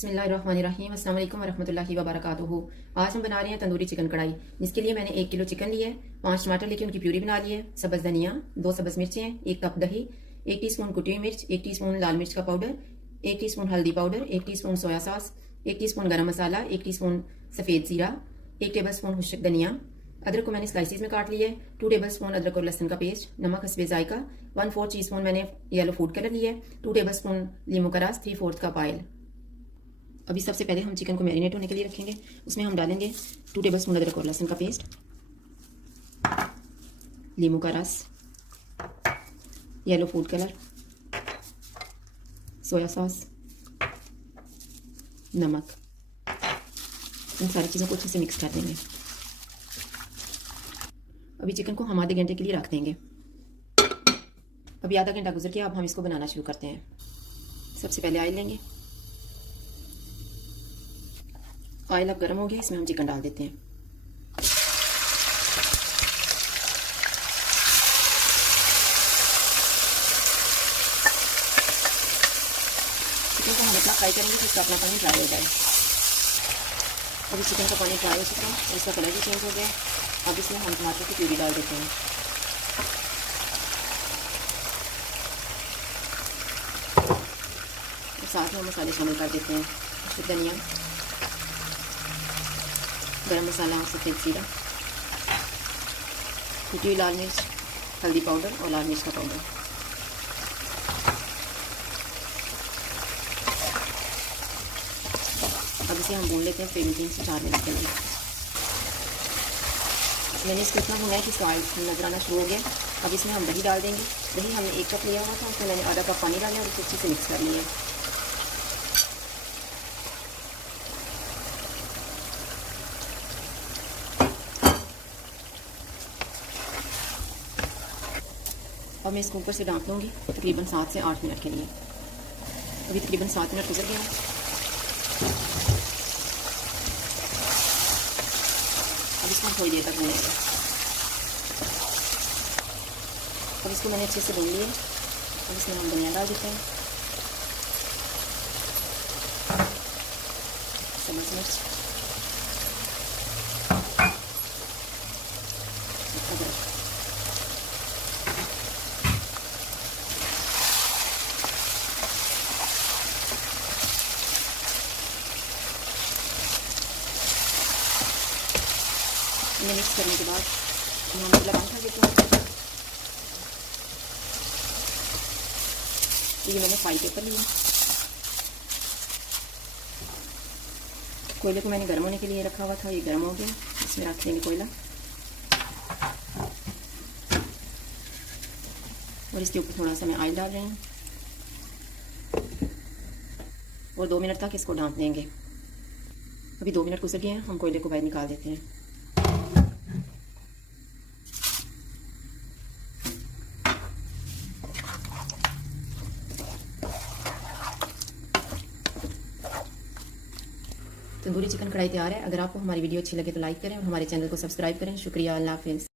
बिस्मिल्लाहिर्रहमानिर्रहीम अस्सलाम वालेकुम वरहमतुल्लाहि वबरकातुहू। आज हम बना रहे हैं तंदूरी चिकन कढ़ाई, जिसके लिए मैंने 1 किलो चिकन लिया है, 5 टमाटर लेके उनकी प्यूरी बना ली है, सब्ज़ धनिया, 2 सब्ज़ मिर्चें, 1 कप दही, 1 टीस्पून कुटी हुई मिर्च, 1 टीस्पून लाल मिर्च का पाउडर, 1 टीस्पून हल्दी powder, 1 teaspoon soya sauce, 1 teaspoon गरम मसाला, 1 टीस्पून सफ़ेद ज़ीरा, 1 टेबल स्पून खुश्क धनिया। अदरक को मैंने स्लाइसिस में काट लिया है, 2 टेबल स्पून अदरक और लहसुन का पेस्ट, नमक हस्बे जायका, 1/4 टीस्पून मैंने येलो फूड कलर लिया है, 2 टेबल स्पून लीमू का रस, 3/4 कप ऑयल। अभी सबसे पहले हम चिकन को मैरिनेट होने के लिए रखेंगे। उसमें हम डालेंगे 2 टेबल स्पून अदरक और लहसुन का पेस्ट, लीमू का रस, yellow food colour, soya sauce, नमक। इन सारी चीज़ों को अच्छे से मिक्स कर देंगे। अभी चिकन को हम आधे घंटे के लिए रख देंगे। अभी आधा घंटा गुजर गया, अब हम इसको बनाना शुरू करते हैं। सबसे पहले ऑयल लेंगे। ऑयल अब गर्म हो गया, इसमें हम चिकन डाल देते हैं। चिकन को हम इतना फ्राई करेंगे कि इसका अपना पानी ड्राई हो जाए। अभी चिकन का पानी ड्राई हो चुका है और इसका कलर भी चेंज हो गया। अब इसमें हम टमाटर की प्यूरी डाल देते हैं। और साथ में हम मसाले शामिल कर देते हैं। कुछ धनिया, गरम मसाला, सफ़ेद ज़ीरा, कुटी हुई लाल मिर्च, हल्दी पाउडर और लाल मिर्च का पाउडर। अब इसे हम भून लेते हैं करीब 3 से 4 मिनट के लिए। मैंने इसको इतना भुना है कि इसका ऑयल नजर आना शुरू हो गया। अब इसमें हम दही डाल देंगे। दही हमने 1 कप लिया हुआ था, उसमें मैंने आधा कप पानी डाला और इसे अच्छे से मिक्स कर लिया। अब मैं इसको ऊपर से ढाँप दूँगी तकरीबन 7 से 8 मिनट के लिए। अभी तकरीबन 7 मिनट गुजर गया। अब इसको थोड़ी देर तक भूनेंगे। अब इसको मैंने अच्छे से भून लिया। अब इसमें हम धनिया डाल देते हैं, सब्ज़ मिर्च, अदरक। इन्हें मिक्स करने के बाद हम लगाम कर देते हैं। ये मैंने फाइल पेपर लिया। कोयले को मैंने गर्म होने के लिए रखा हुआ था, ये गर्म हो गया। इसमें रख देंगे कोयला और इसके ऊपर थोड़ा सा मैं ऑयल डाल रही हूँ और 2 मिनट तक इसको ढाँप देंगे। अभी 2 मिनट गुजर गए हैं, हम कोयले को बाहर निकाल देते हैं। तंदूरी चिकन कढ़ाई तैयार है। अगर आपको हमारी वीडियो अच्छी लगे तो लाइक करें और हमारे चैनल को सब्सक्राइब करें। शुक्रिया, अल्लाह हाफिज़।